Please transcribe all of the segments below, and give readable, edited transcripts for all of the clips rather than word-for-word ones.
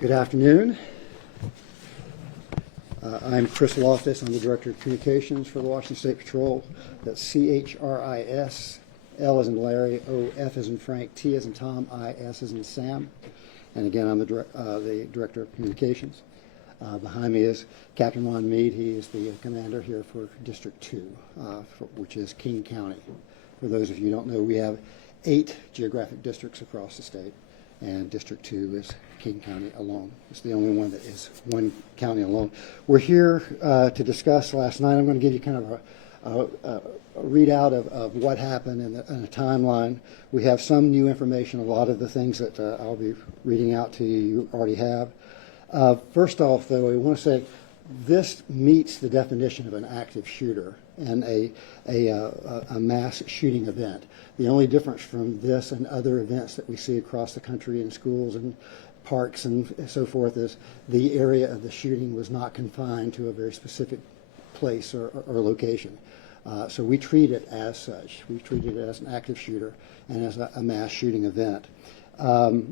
Good afternoon. I'm Chris Loftis. I'm the Director of Communications for the Washington State Patrol. That's C-H-R-I-S, L as in Larry, O, F as in Frank, T as in Tom, I-S as in Sam. And again, I'm the Director of Communications. Behind me is Captain Ron Mead. He is the commander here for District 2, which is King County. For those of you who don't know, we have 8 geographic districts across the state, and District 2 is King County alone. It's the only one that is one county alone. We're here to discuss last night. I'm going to give you kind of a readout of what happened in a timeline. We have some new information. A lot of the things that I'll be reading out to you, you already have. First off, though, I want to say this meets the definition of an active shooter and a mass shooting event. The only difference from this and other events that we see across the country in schools and parks and so forth is the area of the shooting was not confined to a very specific place or location. So we treat it as such. We treat it as an active shooter and as a mass shooting event. I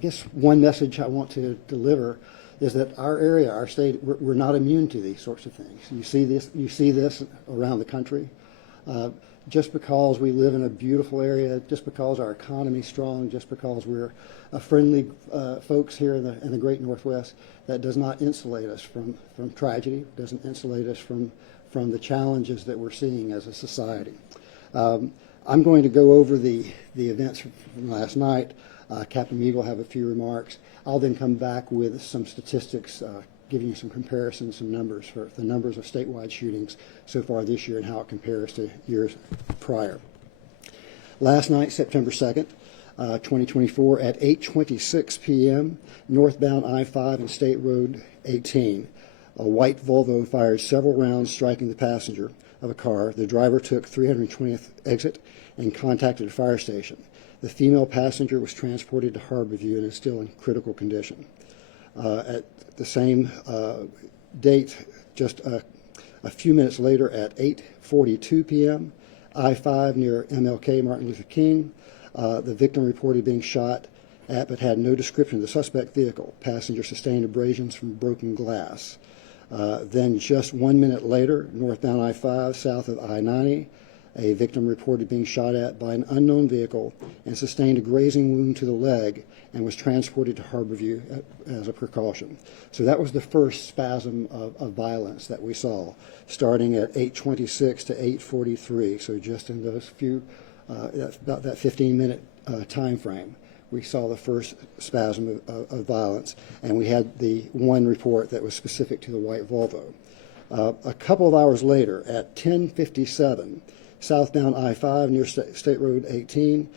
guess one message I want to deliver is that our area, our state, we're not immune to these sorts of things. You see this around the country. Just because we live in a beautiful area, just because our economy's strong, just because we're a friendly folks here in the great Northwest, that does not insulate us from tragedy, doesn't insulate us from the challenges that we're seeing as a society. I'm going to go over the events from last night. Captain Mead will have a few remarks. I'll then come back with some statistics, giving you some comparisons, some numbers for the numbers of statewide shootings so far this year and how it compares to years prior. Last night, September 2nd, 2024, at 8:26 p.m., northbound I-5 and State Road 18, a white Volvo fired several rounds, striking the passenger of a car. The driver took 320th exit and contacted a fire station. The female passenger was transported to Harborview and is still in critical condition. At the same date, just a few minutes later at 8:42 p.m., I-5 near MLK, Martin Luther King, the victim reported being shot at but had no description of the suspect vehicle. Passenger sustained abrasions from broken glass. Then just 1 minute later, northbound I-5 south of I-90, a victim reported being shot at by an unknown vehicle and sustained a grazing wound to the leg and was transported to Harborview as a precaution. So that was the first spasm of violence that we saw, starting at 8:26 to 8:43. So just in those few, about that 15-minute time frame, we saw the first spasm of violence, and we had the one report that was specific to the white Volvo. A couple of hours later, at 10:57, southbound I-5 near State Road 18,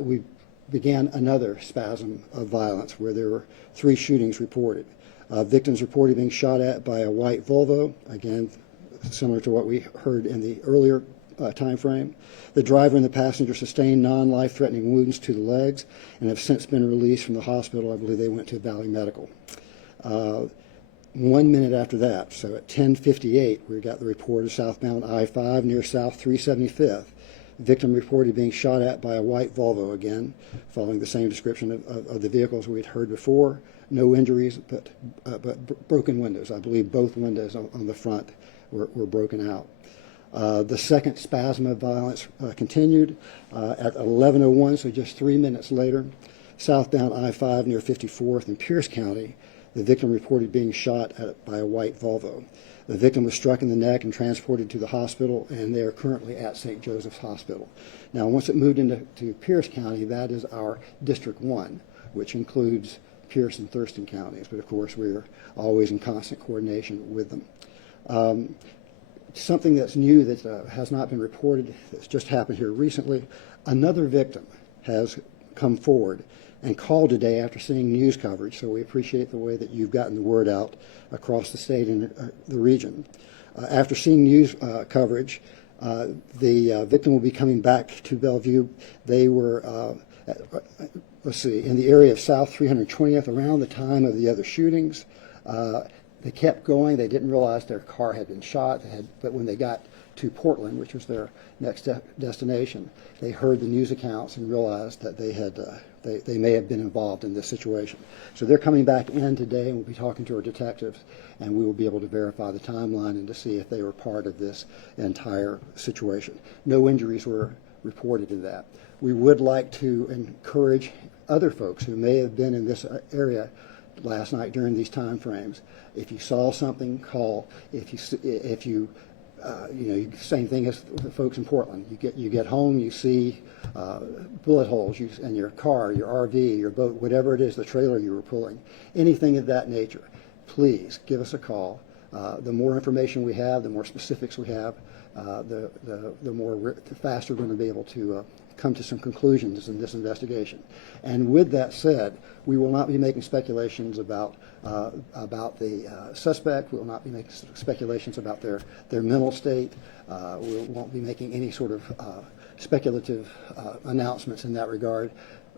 we began another spasm of violence where there were 3 shootings reported. Victims reported being shot at by a white Volvo, again, similar to what we heard in the earlier time frame. The driver and the passenger sustained non-life-threatening wounds to the legs and have since been released from the hospital. I believe they went to Valley Medical. 1 minute after that, so at 10:58, we got the report of southbound I-5 near South 375th. Victim reported being shot at by a white Volvo, again, following the same description of the vehicles we had heard before. No injuries, but broken windows. I believe both windows on the front were broken out. The second spasm of violence continued at 11:01, so just 3 minutes later, southbound I-5 near 54th in Pierce County. The victim reported being shot at by a white Volvo. The victim was struck in the neck and transported to the hospital, and they are currently at St. Joseph's Hospital. Now, once it moved into Pierce County, that is our District 1, which includes Pierce and Thurston counties, but of course we're always in constant coordination with them. Something that's new that has not been reported, that's just happened here recently, another victim has come forward and called today after seeing news coverage, so we appreciate the way that you've gotten the word out across the state and the region. After seeing news coverage, the victim will be coming back to Bellevue. They were, in the area of South 320th around the time of the other shootings. They kept going. They didn't realize their car had been shot, but when they got to Portland, which was their next destination, they heard the news accounts and realized that they may have been involved in this situation. So they're coming back in today, and we'll be talking to our detectives, and we will be able to verify the timeline and to see if they were part of this entire situation. No injuries were reported in that. We would like to encourage other folks who may have been in this area last night during these time frames. If you saw something, call. Same thing as the folks in Portland. You get home, you see bullet holes in your car, your RV, your boat, whatever it is, the trailer you were pulling, anything of that nature. Please give us a call. The more information we have, the more specifics we have, the faster we're going to be able to come to some conclusions in this investigation. And with that said, we will not be making speculations about the suspect. We will not be making speculations about their mental state. We won't be making any sort of speculative announcements in that regard.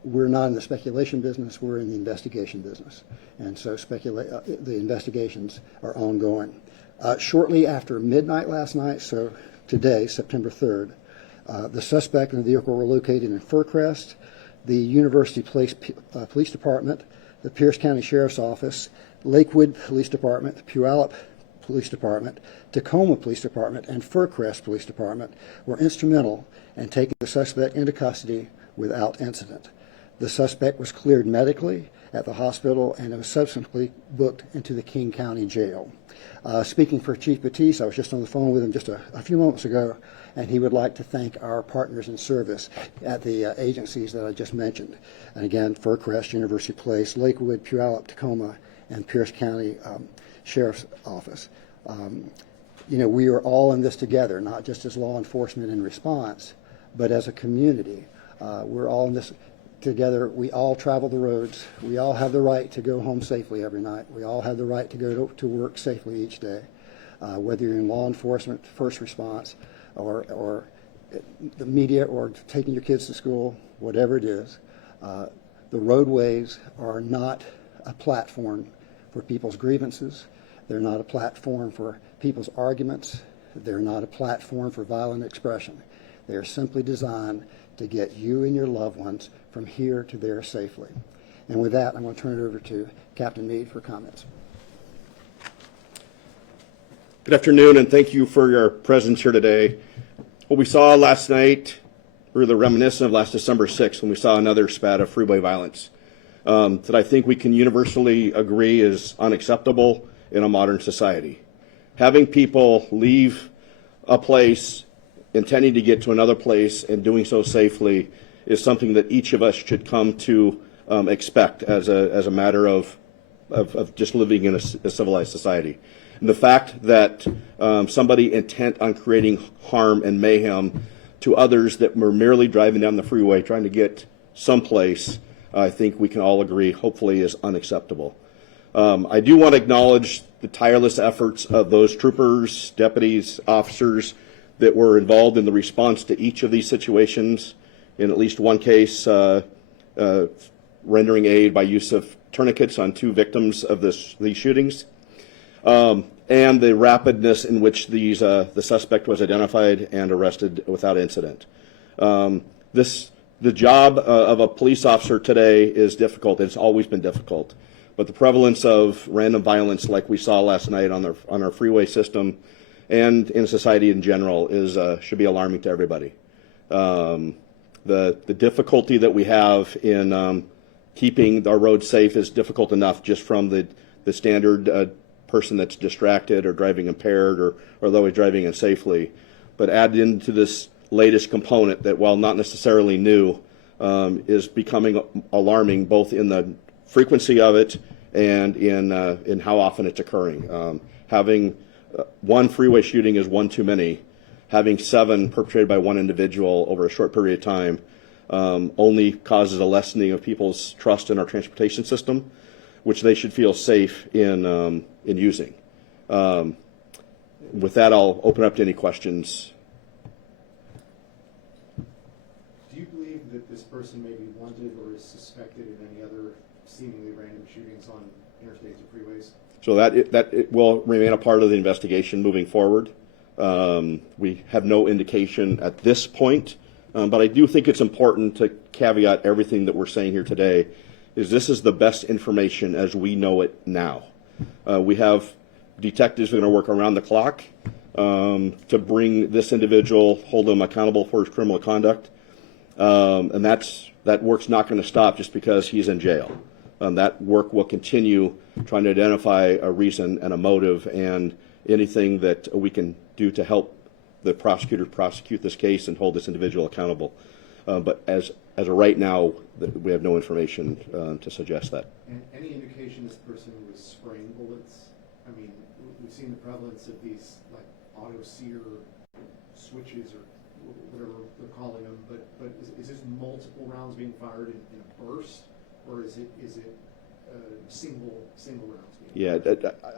We're not in the speculation business. We're in the investigation business. And so the investigations are ongoing. Shortly after midnight last night, so today, September 3rd, the suspect and the vehicle were located in Fircrest. The University Place Police Department, the Pierce County Sheriff's Office, Lakewood Police Department, Puyallup Police Department, Tacoma Police Department, and Fircrest Police Department were instrumental in taking the suspect into custody without incident. The suspect was cleared medically at the hospital and was subsequently booked into the King County Jail. Speaking for Chief Batiste, I was just on the phone with him just a few moments ago, and he would like to thank our partners in service at the agencies that I just mentioned. And again, Fircrest, University Place, Lakewood, Puyallup, Tacoma, and Pierce County Sheriff's Office. We are all in this together, not just as law enforcement in response, but as a community. We're all in this together. We all travel the roads. We all have the right to go home safely every night. We all have the right to go to work safely each day. Whether you're in law enforcement, first response, or the media, or taking your kids to school, whatever it is, the roadways are not a platform for people's grievances. They're not a platform for people's arguments. They're not a platform for violent expression. They are simply designed to get you and your loved ones from here to there safely. And with that, I'm going to turn it over to Captain Meade for comments. Good afternoon, and thank you for your presence here today. What we saw last night, we're reminiscent of last December 6th, when we saw another spat of freeway violence that I think we can universally agree is unacceptable in a modern society. Having people leave a place intending to get to another place and doing so safely is something that each of us should come to expect as a matter of just living in a civilized society. And the fact that somebody intent on creating harm and mayhem to others that were merely driving down the freeway trying to get someplace, I think we can all agree, hopefully, is unacceptable. I do want to acknowledge the tireless efforts of those troopers, deputies, officers that were involved in the response to each of these situations. In at least one case, rendering aid by use of tourniquets on 2 victims of these shootings, and the rapidness in which the suspect was identified and arrested without incident. The job of a police officer today is difficult. It's always been difficult. But the prevalence of random violence like we saw last night on our freeway system and in society in general should be alarming to everybody. The difficulty that we have in keeping our roads safe is difficult enough just from the standard person that's distracted or driving impaired or though he's driving unsafely. But add into this latest component that, while not necessarily new, is becoming alarming both in the frequency of it and in how often it's occurring. Having one freeway shooting is one too many. Having 7 perpetrated by one individual over a short period of time only causes a lessening of people's trust in our transportation system, which they should feel safe in using. With that, I'll open up to any questions. Do you believe that this person may be wanted or is suspected in any other seemingly random shootings on interstates or freeways? So that it will remain a part of the investigation moving forward. We have no indication at this point, but I do think it's important to caveat everything that we're saying here today is this is the best information as we know it now. We have detectives who are going to work around the clock to bring this individual, hold him accountable for his criminal conduct, and that work's not going to stop just because he's in jail. That work will continue trying to identify a reason and a motive and anything that we can do to help the prosecutor prosecute this case and hold this individual accountable. But as of right now, we have no information to suggest that. And any indication this person was spraying bullets? I mean, we've seen the prevalence of these like auto sear switches or whatever they're calling them, but is this multiple rounds being fired in a burst, or is it single rounds? Yeah,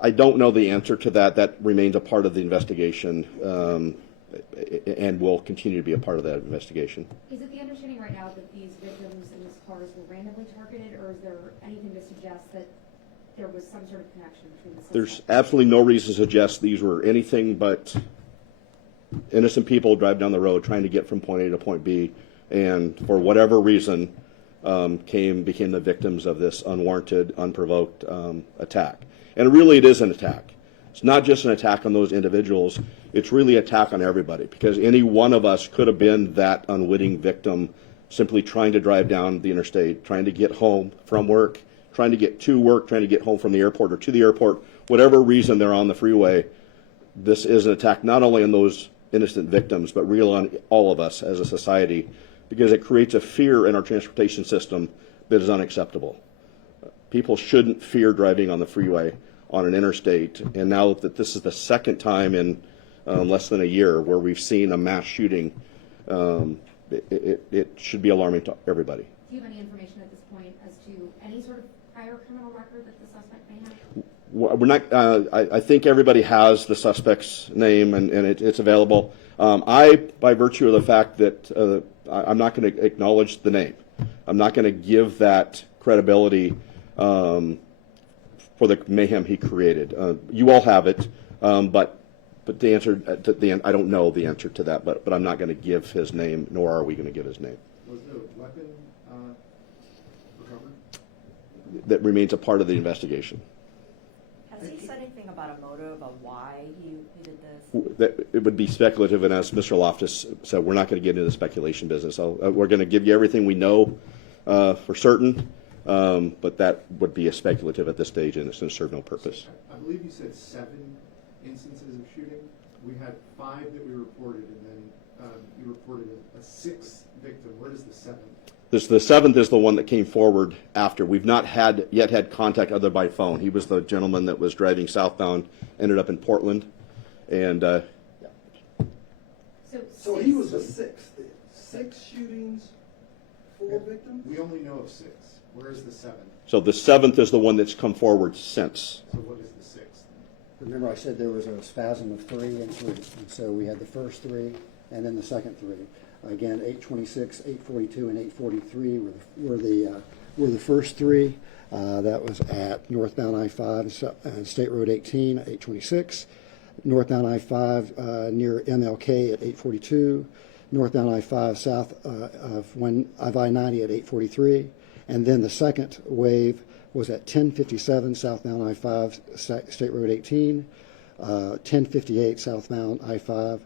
I don't know the answer to that. That remains a part of the investigation, and will continue to be a part of that investigation. Is it the understanding right now that these victims in these cars were randomly targeted, or is there anything to suggest that there was some sort of connection between the suspects? There's absolutely no reason to suggest these were anything but innocent people driving down the road trying to get from point A to point B, and for whatever reason became the victims of this unwarranted, unprovoked attack. And really it is an attack. It's not just an attack on those individuals, it's really an attack on everybody, because any one of us could have been that unwitting victim simply trying to drive down the interstate, trying to get home from work, trying to get to work, trying to get home from the airport or to the airport, whatever reason they're on the freeway. This is an attack not only on those innocent victims, but really on all of us as a society, because it creates a fear in our transportation system that is unacceptable. People shouldn't fear driving on the freeway, on an interstate, and now that this is the second time in less than a year where we've seen a mass shooting, it should be alarming to everybody. Do you have any information at this point as to any sort of prior criminal record that the suspect may have? We're not. I think everybody has the suspect's name, and it's available. By virtue of the fact that I'm not going to acknowledge the name, I'm not going to give that credibility for the mayhem he created. You all have it, but the answer to the end, I don't know the answer to that. But I'm not going to give his name, nor are we going to give his name. Was the weapon recovered? That remains a part of the investigation. Has he said anything about a motive of why he did this? That it would be speculative, and as Mr. Loftis said, we're not going to get into the speculation business. We're going to give you everything we know for certain, but that would be a speculative at this stage, and it's going to serve no purpose. I believe you said 7 instances of shooting. We had 5 that we reported, and then you reported a 6th victim. Where is the 7th? The 7th is the one that came forward after. We've not yet had contact other by phone. He was the gentleman that was driving southbound, ended up in Portland, and So he was the 6th. 6 shootings, 4 victims? We only know of 6. Where is the 7th? so the 7th is the one that's come forward since. So what is the 6th? Remember I said there was a spasm of 3 and 3, and so we had the first 3 and then the second 3. Again, 826, 842, and 843 were the first 3. That was at northbound I-5 and State Road 18, 826. Northbound I-5 near MLK at 842. Northbound I-5 south of I-90 at 843. And then the second wave was at 1057 southbound I-5 State Road 18. 1058 southbound I-5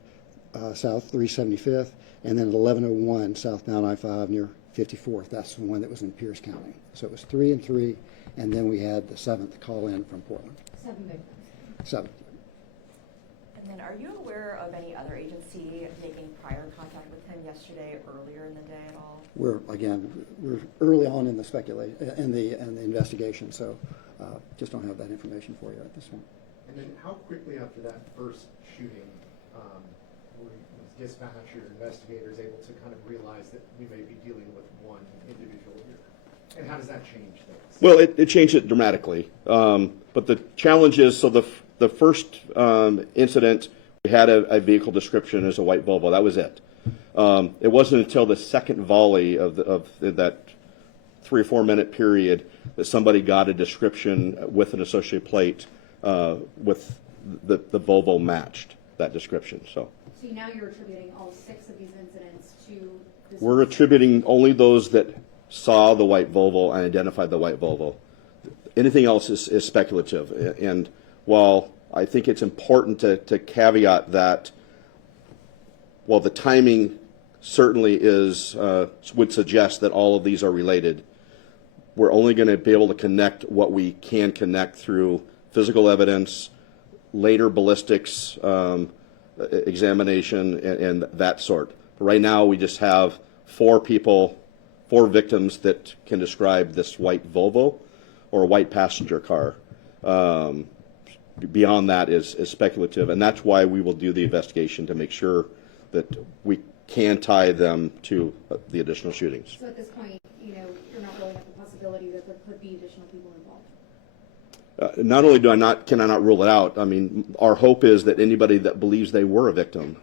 south 375th. And then at 1101 southbound I-5 near 54th. That's the one that was in Pierce County. So it was 3 and 3, and then we had the 7th call in from Portland. 7 victims. 7. And then are you aware of any other agency making prior contact with him yesterday, earlier in the day at all? We're early on in the in the investigation, so just don't have that information for you at this point. And then how quickly after that first shooting were dispatch or investigators able to kind of realize that we may be dealing with one individual here? And how does that change things? Well, it changed it dramatically. But the challenge is, so the first incident, we had a vehicle description as a white Volvo. That was it. It wasn't until the second volley of that 3 or 4 minute period that somebody got a description with an associated plate with the Volvo matched. that description. So So now you're attributing all 6 of these incidents to this? we're attributing only those that saw the white Volvo and identified the white Volvo. Anything else is speculative. And while I think it's important to caveat that while the timing certainly would suggest that all of these are related, we're only going to be able to connect what we can connect through physical evidence, later ballistics examination, and that sort. But right now, we just have 4 victims that can describe this white Volvo or a white passenger car. Beyond that is speculative, and that's why we will do the investigation to make sure that we can tie them to the additional shootings. So at this point, you're not ruling out the possibility that there could be additional people involved? Not only can I not rule it out, I mean, our hope is that anybody that believes they were a victim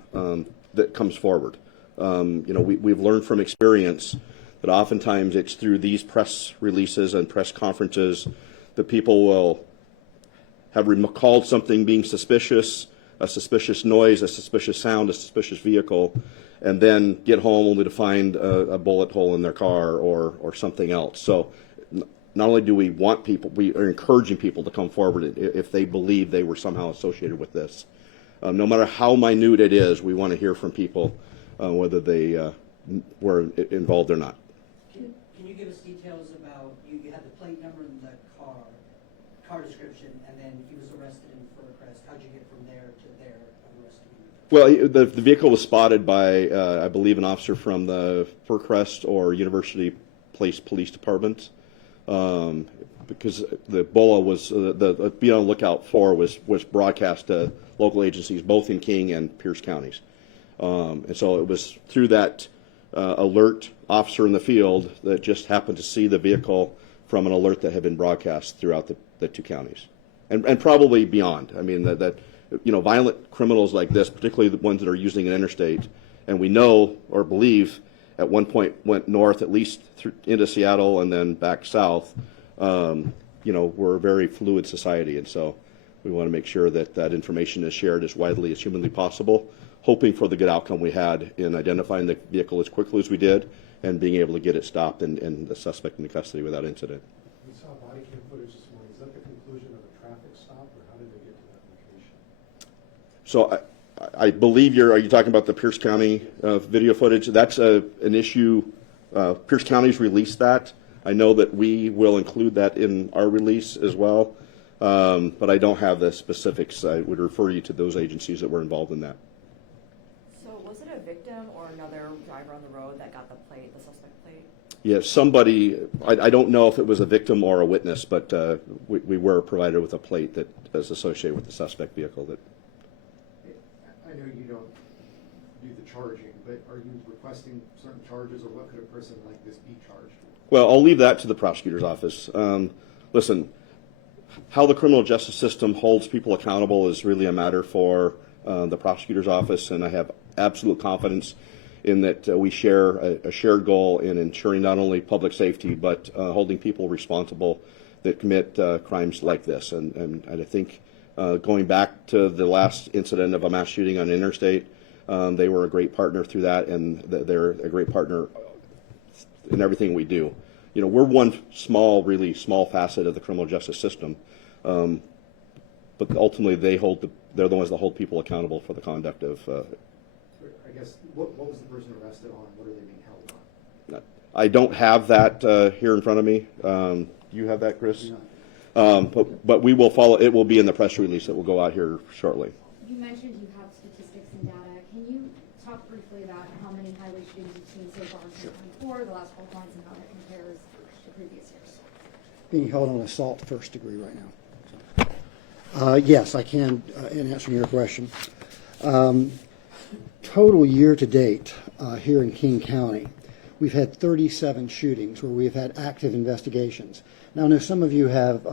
that comes forward. We've learned from experience that oftentimes it's through these press releases and press conferences that people will have recalled something being suspicious, a suspicious noise, a suspicious sound, a suspicious vehicle, and then get home only to find a bullet hole in their car or something else. So not only do we want people, we are encouraging people to come forward if they believe they were somehow associated with this. No matter how minute it is, we want to hear from people whether they were involved or not. Can you give us details about, you had the plate number in the car description, and then he was arrested in Furcrest. How'd you get from there to there and arresting him? Well, the vehicle was spotted by, I believe, an officer from the Furcrest or University Place Police Department, because the BOLA was, the Be on the Lookout for was broadcast to local agencies, both in King and Pierce counties. And so it was through that alert officer in the field that just happened to see the vehicle from an alert that had been broadcast throughout the 2 counties, and probably beyond. I mean, that violent criminals like this, particularly the ones that are using an interstate, and we know or believe at one point went north at least into Seattle and then back south. We're a very fluid society, and so we want to make sure that that information is shared as widely as humanly possible, hoping for the good outcome we had in identifying the vehicle as quickly as we did and being able to get it stopped and the suspect into custody without incident. We saw body cam footage this morning. Is that the conclusion of a traffic stop, or how did they get to that location? So I believe are you talking about the Pierce County video footage? That's an issue. Pierce County's released that. I know that we will include that in our release as well, but I don't have the specifics. I would refer you to those agencies that were involved in that. So was it a victim or another driver on the road that got the suspect plate? Yeah, somebody, I don't know if it was a victim or a witness, but we were provided with a plate that is associated with the suspect vehicle. That I know you don't do the charging, but are you requesting certain charges, or what could a person like this be charged with? Well, I'll leave that to the prosecutor's office. Listen, how the criminal justice system holds people accountable is really a matter for the prosecutor's office, and I have absolute confidence in that we share a shared goal in ensuring not only public safety, but holding people responsible that commit crimes like this. And I think going back to the last incident of a mass shooting on Interstate, they were a great partner through that, and they're a great partner in everything we do. We're one really small facet of the criminal justice system, but ultimately they're the ones that hold people accountable for the conduct of. I guess, what was the person arrested on? What are they being held on? I don't have that here in front of me. Do you have that, Chris? But we will follow. It will be in the press release that will go out here shortly. You mentioned you have statistics and data. Can you talk briefly about how many highway shootings you've seen so far in 2024, the last 12 months, and how that compares to previous years? Being held on assault first degree right now. So, yes, I can, in answering your question. Total year to date here in King County, we've had 37 shootings where we've had active investigations. Now, I know some of you have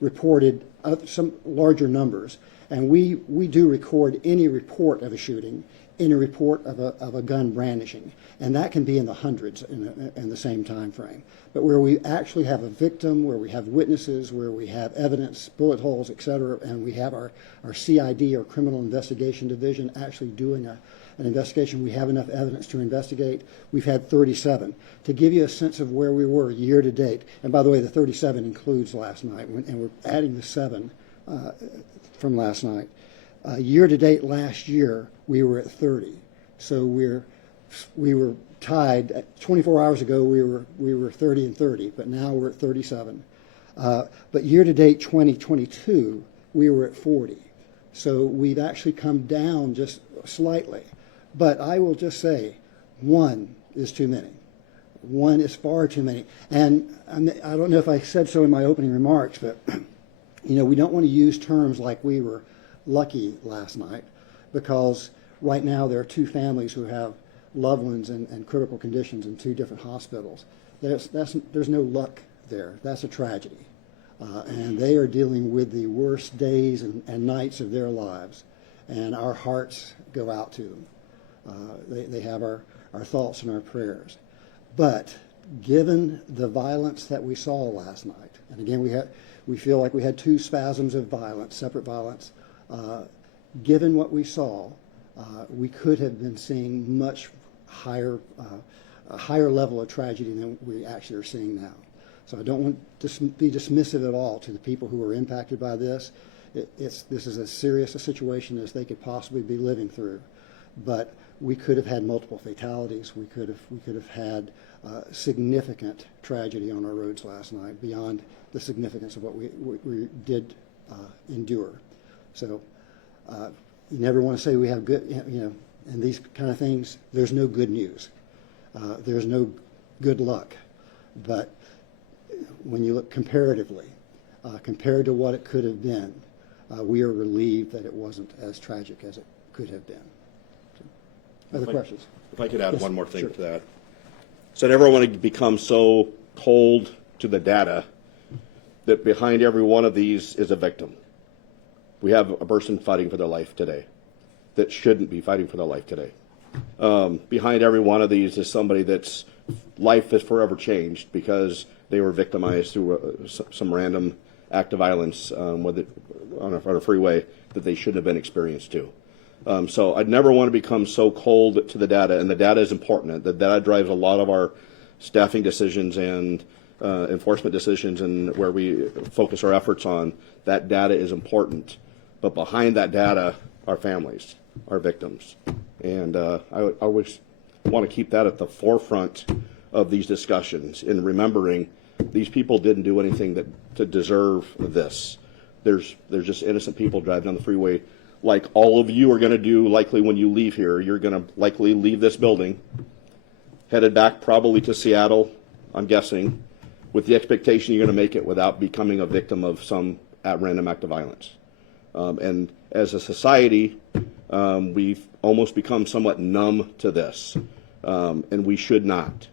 reported some larger numbers, and we do record any report of a shooting in a report of a gun brandishing. And that can be in the hundreds in the same time frame. But where we actually have a victim, where we have witnesses, where we have evidence, bullet holes, et cetera, and we have our CID, or Criminal Investigation Division, actually doing an investigation, we have enough evidence to investigate, we've had 37. To give you a sense of where we were year to date, and by the way, the 37 includes last night, and we're adding the 7 from last night. Year to date last year, we were at 30. So we were tied. 24 hours ago, we were 30 and 30, but now we're at 37. But year to date 2022, we were at 40. So we've actually come down just slightly. But I will just say, 1 is too many. 1 is far too many. And I don't know if I said so in my opening remarks, but we don't want to use terms like we were lucky last night, because right now there are 2 families who have loved ones in critical conditions in 2 different hospitals. There's no luck there. That's a tragedy. And they are dealing with the worst days and nights of their lives. And our hearts go out to them. They have our thoughts and our prayers. But given the violence that we saw last night, and again we feel like we had 2 spasms of violence, separate violence, given what we saw, we could have been seeing much higher, a higher level of tragedy than we actually are seeing now. So I don't want to be dismissive at all to the people who are impacted by this. This is as serious a situation as they could possibly be living through. But we could have had multiple fatalities. We could have had significant tragedy on our roads last night beyond the significance of what we did endure. So you never want to say we have good, and these kind of things. There's no good news. There's no good luck. But when you look comparatively, compared to what it could have been, we are relieved that it wasn't as tragic as it could have been. So, other questions? If I could add Yes, one more thing sure. to that. So I never want to become so cold to the data that behind every one of these is a victim. We have a person fighting for their life today that shouldn't be fighting for their life today. Behind every one of these is somebody that's life is forever changed because they were victimized through some random act of violence on a freeway that they shouldn't have been experienced to. So I'd never want to become so cold to the data, and the data is important. The data drives a lot of our staffing decisions and enforcement decisions, and where we focus our efforts on. That data is important. But behind that data are families, are victims. And I always want to keep that at the forefront of these discussions, in remembering these people didn't do anything to deserve this. There's just innocent people driving down the freeway, like all of you are going to do likely when you leave here. You're going to likely leave this building, headed back probably to Seattle, I'm guessing, with the expectation you're going to make it without becoming a victim of some random act of violence. And as a society, we've almost become somewhat numb to this, and we should not.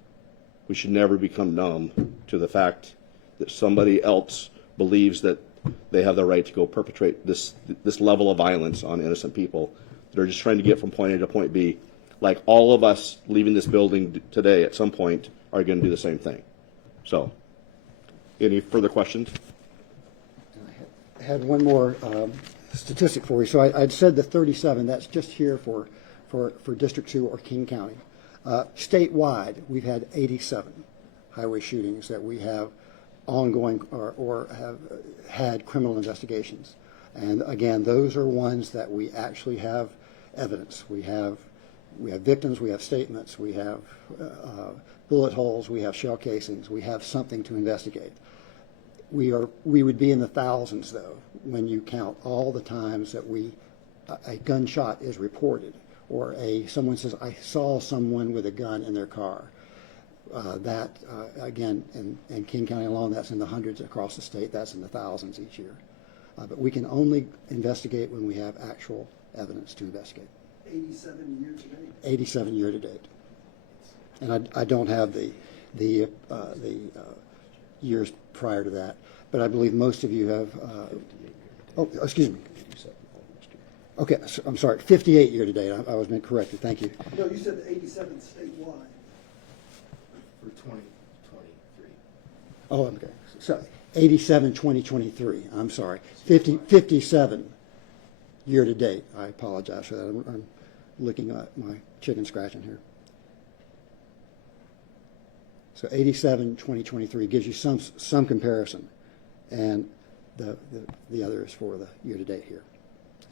We should never become numb to the fact that somebody else believes that they have the right to go perpetrate this level of violence on innocent people that are just trying to get from point A to point B. Like all of us leaving this building today at some point are going to do the same thing. So, any further questions? I had one more statistic for you. So I'd said the 37. That's just here for District 2 or King County. Statewide, we've had 87 highway shootings that we have ongoing or have had criminal investigations. And again, those are ones that we actually have evidence. We have victims, we have statements, we have bullet holes, we have shell casings, we have something to investigate. We would be in the thousands, though, when you count all the times that a gunshot is reported, or someone says, I saw someone with a gun in their car. Again, in King County alone, that's in the hundreds across the state. That's in the thousands each year. But we can only investigate when we have actual evidence to investigate. 87 year to date. 87 year to date. And I don't have the years prior to that, but I believe most of you have. Oh, excuse me. Okay, so, I'm sorry, 58 year-to-date. I was meant corrected. Thank you. No, you said the 87 statewide. For 2023. Oh, okay. So 87, 2023. I'm sorry. 57 year-to-date. I apologize for that. I'm looking at my chicken scratching here. So 87, 2023 gives you some comparison, and the other is for the year-to-date here.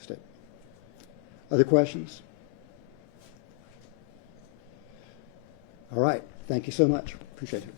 State. Other questions? All right. Thank you so much. Appreciate it.